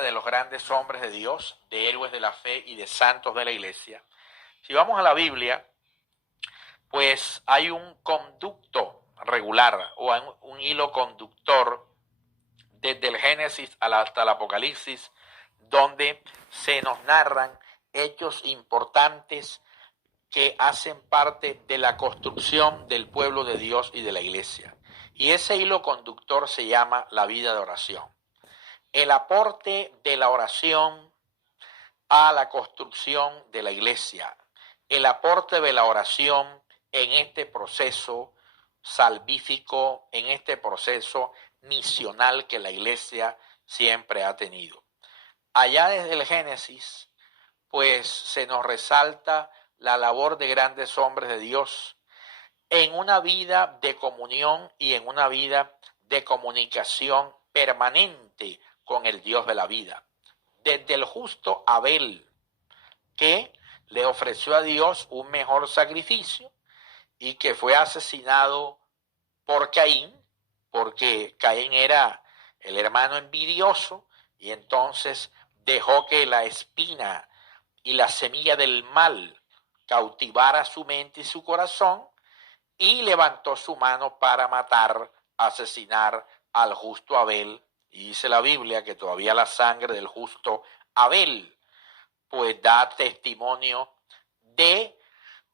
de los grandes hombres de Dios, de héroes de la fe y de santos de la iglesia. Si vamos a la Biblia, pues hay un conducto regular o un hilo conductor desde el Génesis hasta el Apocalipsis, donde se nos narran hechos importantes que hacen parte de la construcción del pueblo de Dios y de la iglesia. Y ese hilo conductor se llama la vida de oración. El aporte de la oración a la construcción de la iglesia, el aporte de la oración en este proceso salvífico, en este proceso misional que la iglesia siempre ha tenido. Allá desde el Génesis, pues se nos resalta la labor de grandes hombres de Dios en una vida de comunión y en una vida de comunicación permanente con el Dios de la vida. Desde el justo Abel, que le ofreció a Dios un mejor sacrificio y que fue asesinado por Caín, porque Caín era el hermano envidioso y entonces dejó que la espina y la semilla del mal cautivara su mente y su corazón y levantó su mano para matar, asesinar al justo Abel. Y dice la Biblia que todavía la sangre del justo Abel pues da testimonio de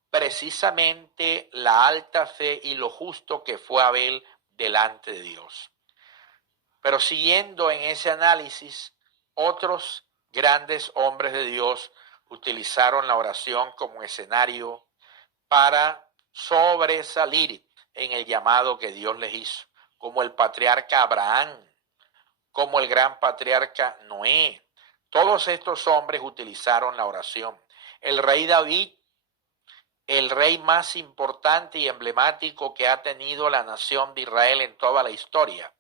precisamente la alta fe y lo justo que fue Abel delante de Dios. Pero siguiendo en ese análisis, otros grandes hombres de Dios utilizaron la oración como escenario para sobresalir en el llamado que Dios les hizo, como el patriarca Abraham, como el gran patriarca Noé. Todos estos hombres utilizaron la oración. El rey David, el rey más importante y emblemático que ha tenido la nación de Israel en toda la historia.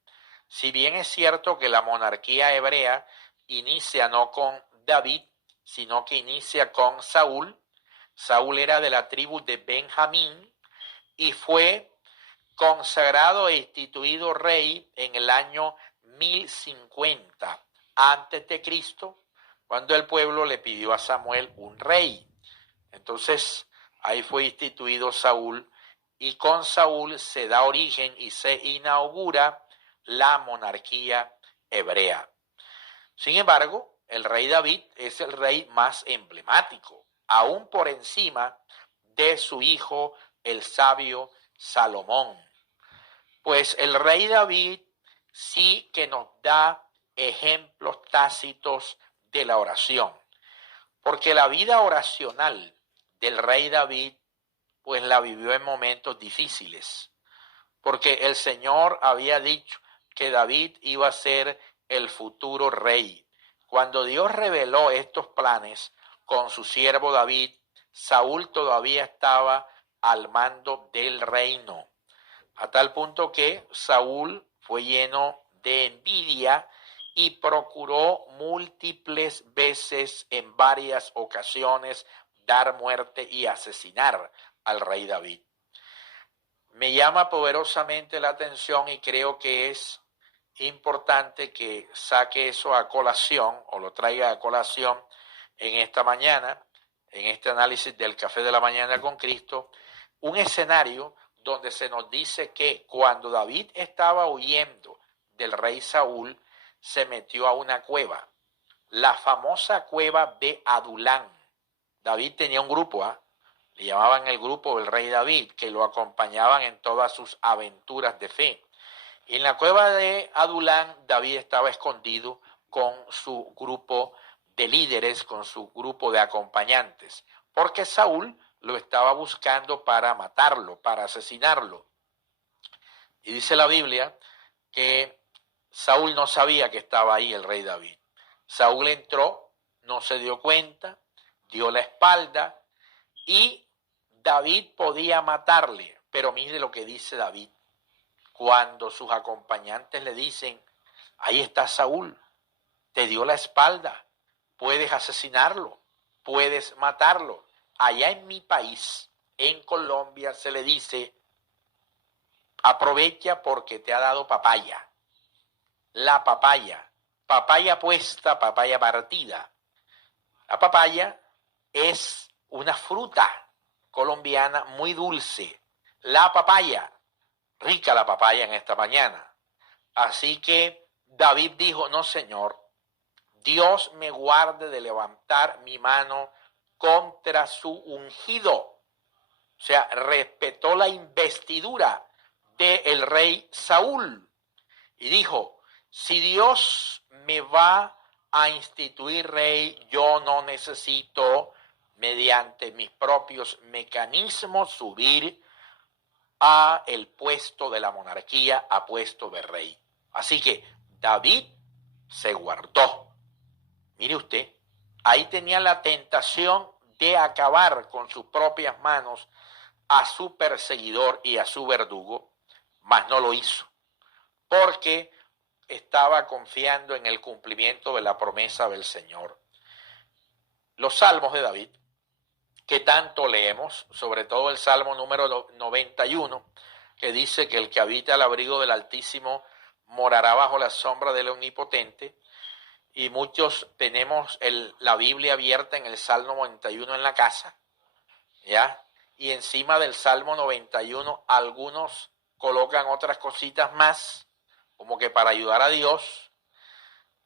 Si bien es cierto que la monarquía hebrea inicia no con David, sino que inicia con Saúl. Saúl era de la tribu de Benjamín y fue consagrado e instituido rey en el año 1050 antes de Cristo, cuando el pueblo le pidió a Samuel un rey. Entonces, ahí fue instituido Saúl y con Saúl se da origen y se inaugura la monarquía hebrea. Sin embargo, el rey David es el rey más emblemático, aún por encima de su hijo, el sabio Salomón. Pues el rey David sí que nos da ejemplos tácitos de la oración, porque la vida oracional del rey David pues la vivió en momentos difíciles, porque el Señor había dicho que David iba a ser el futuro rey. Cuando Dios reveló estos planes con su siervo David, Saúl todavía estaba al mando del reino, a tal punto que Saúl fue lleno de envidia y procuró múltiples veces en varias ocasiones dar muerte y asesinar al rey David. Me llama poderosamente la atención y creo que es importante que saque eso a colación o lo traiga a colación en esta mañana, en este análisis del Café de la Mañana con Cristo, un escenario donde se nos dice que cuando David estaba huyendo del rey Saúl, se metió a una cueva, la famosa cueva de Adulán. David tenía un grupo, le llamaban el grupo del rey David, que lo acompañaban en todas sus aventuras de fe. En la cueva de Adulán, David estaba escondido con su grupo de líderes, con su grupo de acompañantes, porque Saúl lo estaba buscando para matarlo, para asesinarlo. Y dice la Biblia que Saúl no sabía que estaba ahí el rey David. Saúl entró, no se dio cuenta, dio la espalda y David podía matarle. Pero mire lo que dice David. Cuando sus acompañantes le dicen, ahí está Saúl, te dio la espalda, puedes asesinarlo, puedes matarlo. Allá en mi país, en Colombia, se le dice, aprovecha porque te ha dado papaya. La papaya, papaya puesta, papaya partida. La papaya es una fruta colombiana muy dulce. La papaya, rica la papaya en esta mañana. Así que David dijo, no, Señor, Dios me guarde de levantar mi mano contra su ungido. O sea, respetó la investidura del rey Saúl y dijo, si Dios me va a instituir rey, yo no necesito mediante mis propios mecanismos subir a el puesto de la monarquía, a puesto de rey. Así que David se guardó. Mire usted, ahí tenía la tentación de acabar con sus propias manos a su perseguidor y a su verdugo, mas no lo hizo, porque estaba confiando en el cumplimiento de la promesa del Señor. Los salmos de David, que tanto leemos, sobre todo el Salmo número 91, que dice que el que habita al abrigo del Altísimo morará bajo la sombra del Omnipotente, y muchos tenemos la Biblia abierta en el Salmo 91 en la casa, ¿ya? Y encima del Salmo 91 algunos colocan otras cositas más, como que para ayudar a Dios,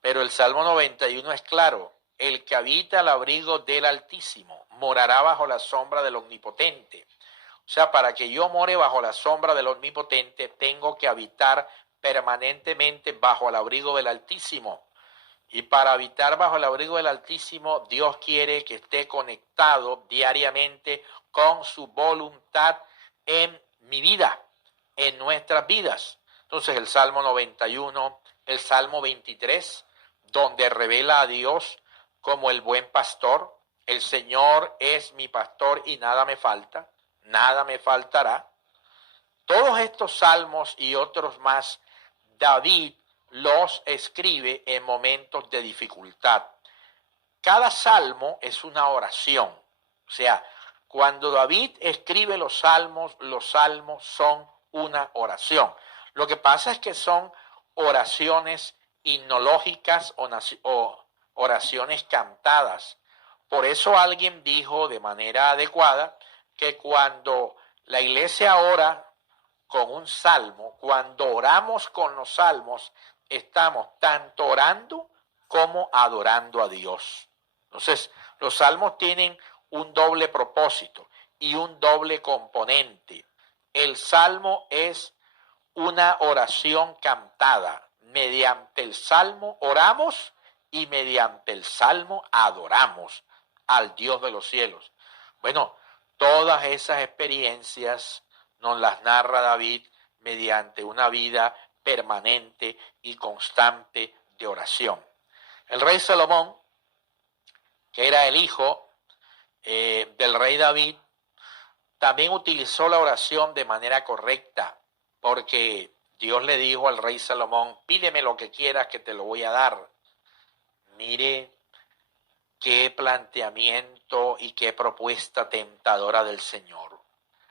pero el Salmo 91 es claro, el que habita al abrigo del Altísimo morará bajo la sombra del Omnipotente. O sea, para que yo more bajo la sombra del Omnipotente, tengo que habitar permanentemente bajo el abrigo del Altísimo. Y para habitar bajo el abrigo del Altísimo, Dios quiere que esté conectado diariamente con su voluntad en mi vida, en nuestras vidas. Entonces el Salmo 91, el Salmo 23, donde revela a Dios como el buen pastor. El Señor es mi pastor y nada me falta, nada me faltará. Todos estos salmos y otros más, David los escribe en momentos de dificultad. Cada salmo es una oración. O sea, cuando David escribe los salmos son una oración. Lo que pasa es que son oraciones himnológicas o oraciones cantadas. Por eso alguien dijo de manera adecuada que cuando la iglesia ora con un salmo, cuando oramos con los salmos, estamos tanto orando como adorando a Dios. Entonces, los salmos tienen un doble propósito y un doble componente. El salmo es una oración cantada. Mediante el salmo oramos y mediante el salmo adoramos al Dios de los cielos. Bueno, todas esas experiencias nos las narra David mediante una vida permanente y constante de oración. El rey Salomón, que era el hijo del rey David, también utilizó la oración de manera correcta, porque Dios le dijo al rey Salomón, pídeme lo que quieras que te lo voy a dar. Mire qué planteamiento y qué propuesta tentadora del Señor.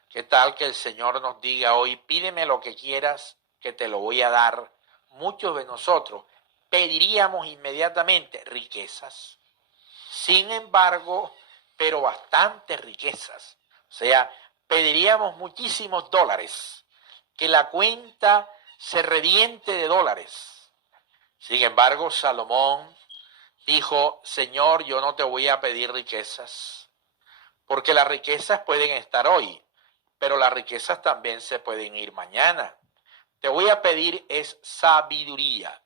¿Qué tal que el Señor nos diga hoy, pídeme lo que quieras que te lo voy a dar? Muchos de nosotros pediríamos inmediatamente riquezas. Sin embargo, pero bastantes riquezas. O sea, pediríamos muchísimos dólares, que la cuenta se reviente de dólares. Sin embargo, Salomón dijo, Señor, yo no te voy a pedir riquezas, porque las riquezas pueden estar hoy, pero las riquezas también se pueden ir mañana. Te voy a pedir es sabiduría,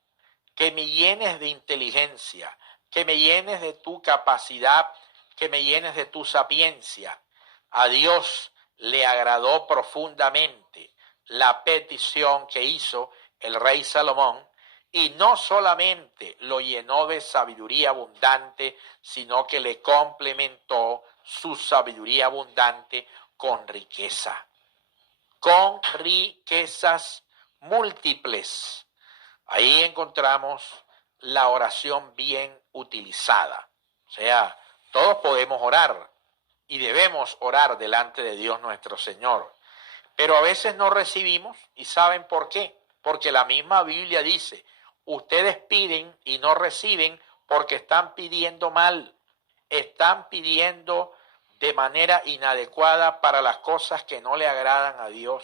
que me llenes de inteligencia, que me llenes de tu capacidad, que me llenes de tu sapiencia. A Dios le agradó profundamente la petición que hizo el rey Salomón, y no solamente lo llenó de sabiduría abundante, sino que le complementó su sabiduría abundante con riqueza, con riquezas múltiples. Ahí encontramos la oración bien utilizada. O sea, todos podemos orar y debemos orar delante de Dios nuestro Señor, pero a veces no recibimos. ¿Y saben por qué? Porque la misma Biblia dice, ustedes piden y no reciben porque están pidiendo mal, están pidiendo de manera inadecuada para las cosas que no le agradan a Dios.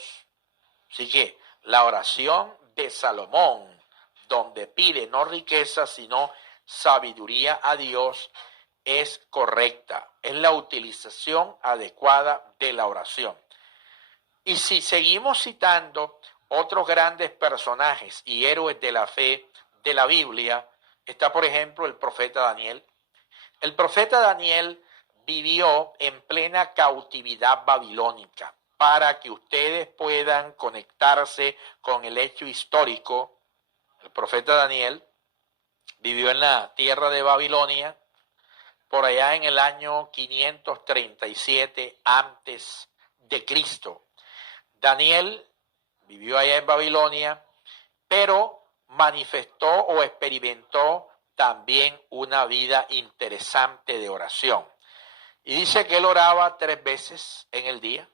Así que la oración de Salomón, donde pide no riqueza, sino sabiduría a Dios, es correcta. Es la utilización adecuada de la oración. Y si seguimos citando otros grandes personajes y héroes de la fe de la Biblia, está por ejemplo el profeta Daniel. El profeta Daniel vivió en plena cautividad babilónica. Para que ustedes puedan conectarse con el hecho histórico, el profeta Daniel vivió en la tierra de Babilonia por allá en el año 537 antes de Cristo. Daniel vivió allá en Babilonia, pero manifestó o experimentó también una vida interesante de oración. Y dice que él oraba 3 veces en el día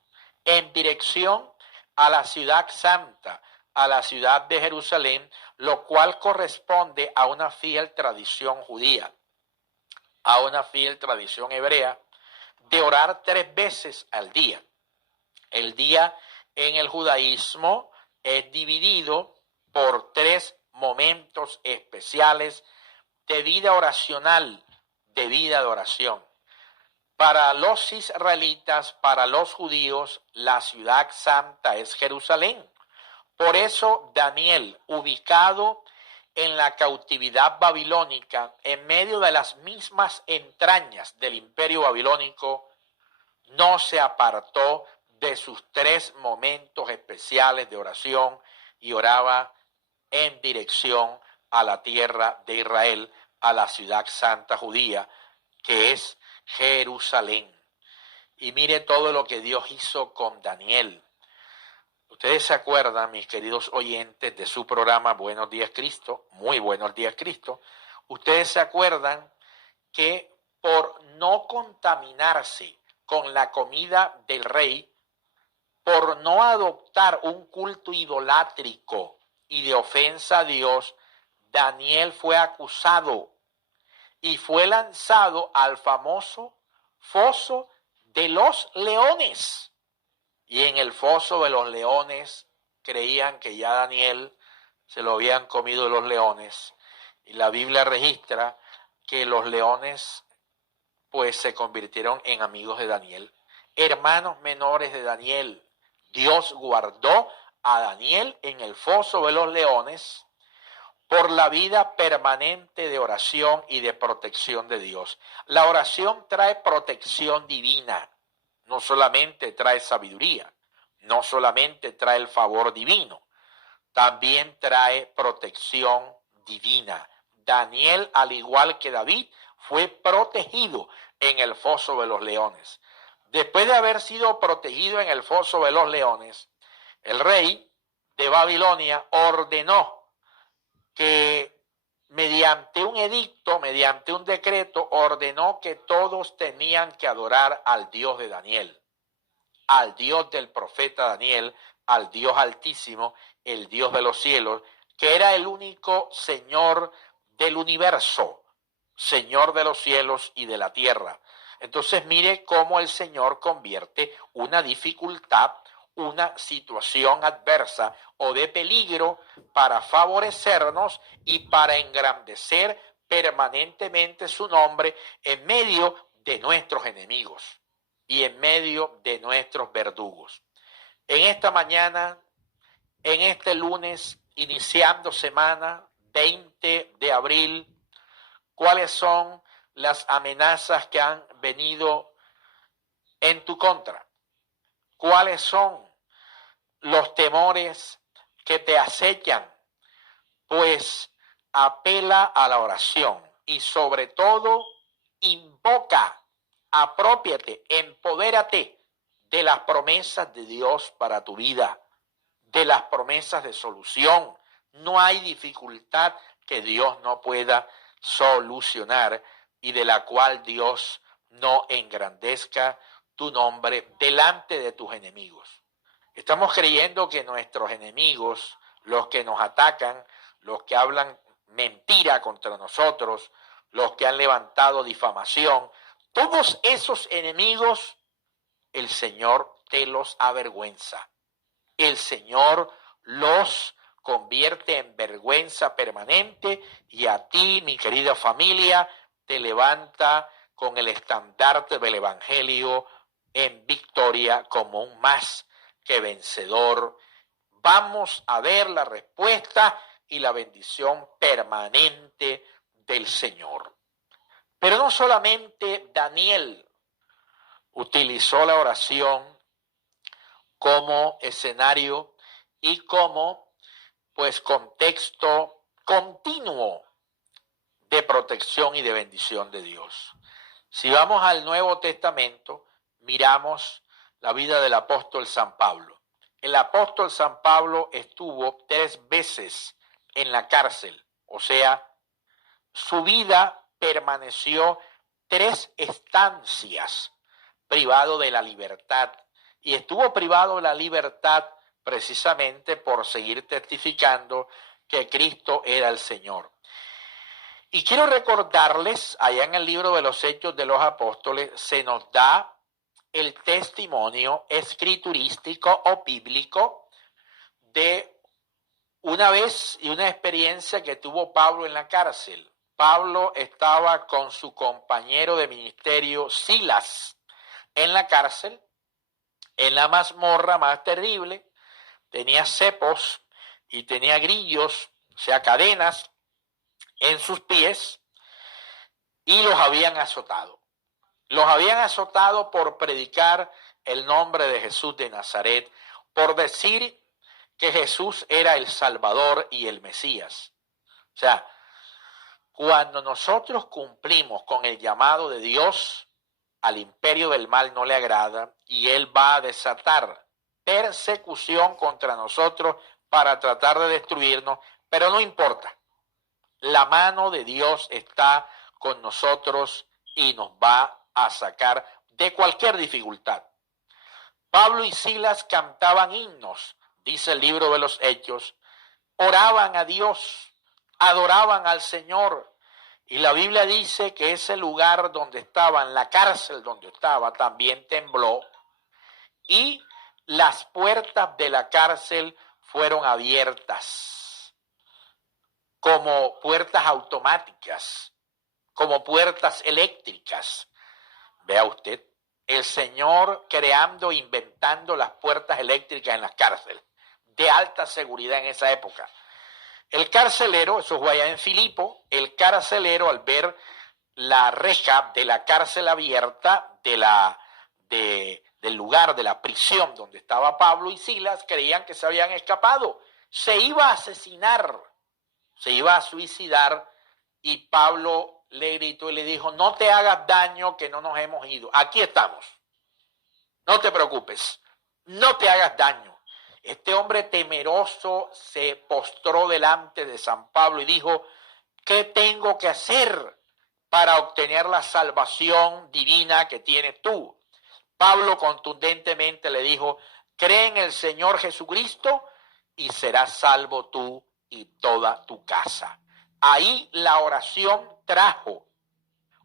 en dirección a la ciudad santa, a la ciudad de Jerusalén, lo cual corresponde a una fiel tradición judía, a una fiel tradición hebrea, de orar 3 veces al día. El día en el judaísmo es dividido por 3 momentos especiales de vida oracional, de vida de oración. Para los israelitas, para los judíos, la ciudad santa es Jerusalén. Por eso Daniel, ubicado en la cautividad babilónica, en medio de las mismas entrañas del imperio babilónico, no se apartó de sus 3 momentos especiales de oración y oraba en dirección a la tierra de Israel, a la ciudad santa judía, que es Jerusalén. Y mire todo lo que Dios hizo con Daniel. Ustedes se acuerdan, mis queridos oyentes, de su programa Buenos Días Cristo, muy Buenos Días Cristo. Ustedes se acuerdan que por no contaminarse con la comida del rey, por no adoptar un culto idolátrico y de ofensa a Dios, Daniel fue acusado y fue lanzado al famoso foso de los leones. Y en el foso de los leones creían que ya Daniel se lo habían comido los leones. Y la Biblia registra que los leones pues se convirtieron en amigos de Daniel, hermanos menores de Daniel. Dios guardó a Daniel en el foso de los leones por la vida permanente de oración y de protección de Dios. La oración trae protección divina, no solamente trae sabiduría, no solamente trae el favor divino, también trae protección divina. Daniel, al igual que David, fue protegido en el foso de los leones. Después de haber sido protegido en el foso de los leones, el rey de Babilonia ordenó que mediante un edicto, mediante un decreto, ordenó que todos tenían que adorar al Dios de Daniel, al Dios del profeta Daniel, al Dios altísimo, el Dios de los cielos, que era el único Señor del universo, Señor de los cielos y de la tierra. Entonces mire cómo el Señor convierte una dificultad, una situación adversa o de peligro para favorecernos y para engrandecer permanentemente su nombre en medio de nuestros enemigos y en medio de nuestros verdugos. En esta mañana, en este lunes, iniciando semana 20 de abril, ¿cuáles son las amenazas que han venido en tu contra? ¿Cuáles son los temores que te acechan? Pues apela a la oración y sobre todo invoca, aprópiate, empodérate de las promesas de Dios para tu vida, de las promesas de solución. No hay dificultad que Dios no pueda solucionar y de la cual Dios no engrandezca tu nombre delante de tus enemigos. Estamos creyendo que nuestros enemigos, los que nos atacan, los que hablan mentira contra nosotros, los que han levantado difamación, todos esos enemigos, el Señor te los avergüenza. El Señor los convierte en vergüenza permanente y a ti, mi querida familia, te levanta con el estandarte del Evangelio en victoria como un más que vencedor. Vamos a ver la respuesta y la bendición permanente del Señor. Pero no solamente Daniel utilizó la oración como escenario y como contexto continuo de protección y de bendición de Dios. Si vamos al Nuevo Testamento, miramos la vida del apóstol San Pablo. El apóstol San Pablo estuvo 3 veces en la cárcel, o sea, su vida permaneció 3 estancias privado de la libertad, y estuvo privado de la libertad precisamente por seguir testificando que Cristo era el Señor. Y quiero recordarles, allá en el libro de los Hechos de los Apóstoles, se nos da el testimonio escriturístico o bíblico de una vez y una experiencia que tuvo Pablo en la cárcel. Pablo estaba con su compañero de ministerio Silas en la cárcel, en la mazmorra más terrible. Tenía cepos y tenía grillos, o sea, cadenas en sus pies, y los habían azotado. Los habían azotado por predicar el nombre de Jesús de Nazaret, por decir que Jesús era el Salvador y el Mesías. O sea, cuando nosotros cumplimos con el llamado de Dios, al imperio del mal no le agrada y él va a desatar persecución contra nosotros para tratar de destruirnos, pero no importa. La mano de Dios está con nosotros y nos va a sacar de cualquier dificultad. Pablo y Silas cantaban himnos, dice el libro de los Hechos, oraban a Dios, adoraban al Señor. Y la Biblia dice que ese lugar donde estaban, la cárcel donde estaba, también tembló y las puertas de la cárcel fueron abiertas como puertas automáticas, como puertas eléctricas. Vea usted, el Señor creando, inventando las puertas eléctricas en las cárceles, de alta seguridad en esa época. El carcelero, eso fue allá en Filipo, el carcelero al ver la reja de la cárcel abierta del lugar de la prisión donde estaba Pablo y Silas, creían que se habían escapado. Se iba a asesinar, se iba a suicidar, y Pablo le gritó y le dijo: no te hagas daño, que no nos hemos ido, aquí estamos, no te preocupes, no te hagas daño. Este hombre temeroso se postró delante de San Pablo y dijo: ¿qué tengo que hacer para obtener la salvación divina que tienes tú? Pablo contundentemente le dijo: cree en el Señor Jesucristo y serás salvo tú y toda tu casa. Ahí la oración trajo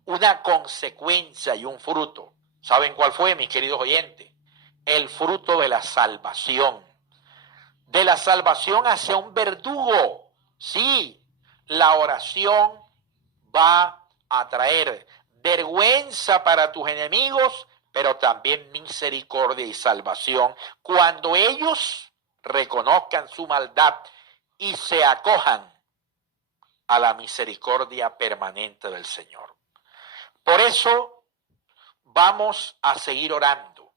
una consecuencia y un fruto. ¿Saben cuál fue, mis queridos oyentes? El fruto de la salvación. De la salvación hacia un verdugo. Sí, la oración va a traer vergüenza para tus enemigos, pero también misericordia y salvación cuando ellos reconozcan su maldad y se acojan a la misericordia permanente del Señor. Por eso vamos a seguir orando.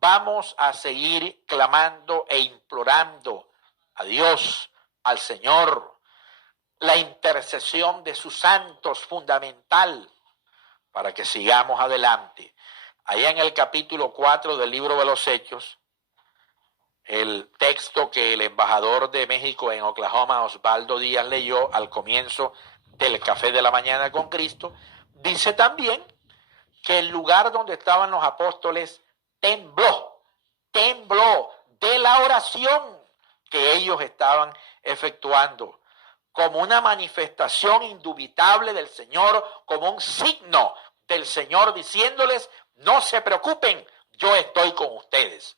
Vamos a seguir clamando e implorando a Dios, al Señor. La intercesión de sus santos fundamental para que sigamos adelante. Allá en el capítulo 4 del libro de los Hechos, el texto que el embajador de México en Oklahoma, Osvaldo Díaz, leyó al comienzo del Café de la Mañana con Cristo, dice también que el lugar donde estaban los apóstoles tembló de la oración que ellos estaban efectuando como una manifestación indubitable del Señor, como un signo del Señor diciéndoles, no se preocupen, yo estoy con ustedes.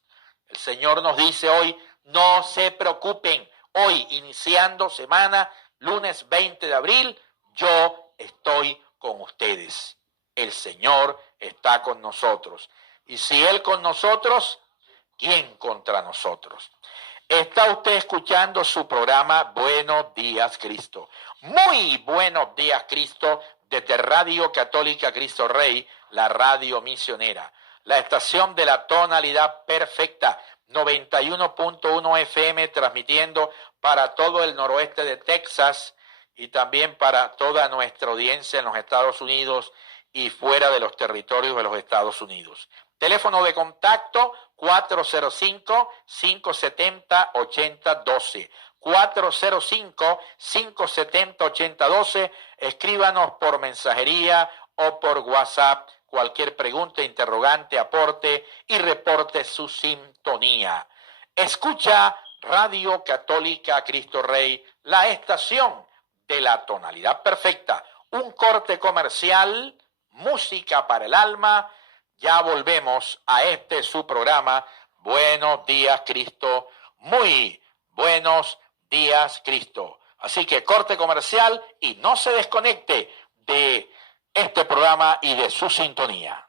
El Señor nos dice hoy, no se preocupen, hoy iniciando semana, lunes 20 de abril, yo estoy con ustedes. El Señor está con nosotros. Y si Él con nosotros, ¿quién contra nosotros? Está usted escuchando su programa Buenos Días Cristo. Muy buenos días Cristo desde Radio Católica Cristo Rey, la radio misionera. La estación de la tonalidad perfecta, 91.1 FM, transmitiendo para todo el noroeste de Texas y también para toda nuestra audiencia en los Estados Unidos y fuera de los territorios de los Estados Unidos. Teléfono de contacto 405-570-8012. 405-570-8012. Escríbanos por mensajería o por WhatsApp cualquier pregunta, interrogante, aporte y reporte su sintonía. Escucha Radio Católica Cristo Rey, la estación de la tonalidad perfecta. Un corte comercial, música para el alma. Ya volvemos a este su programa, Buenos Días Cristo, muy buenos días Cristo. Así que corte comercial y no se desconecte de este programa y de su sintonía.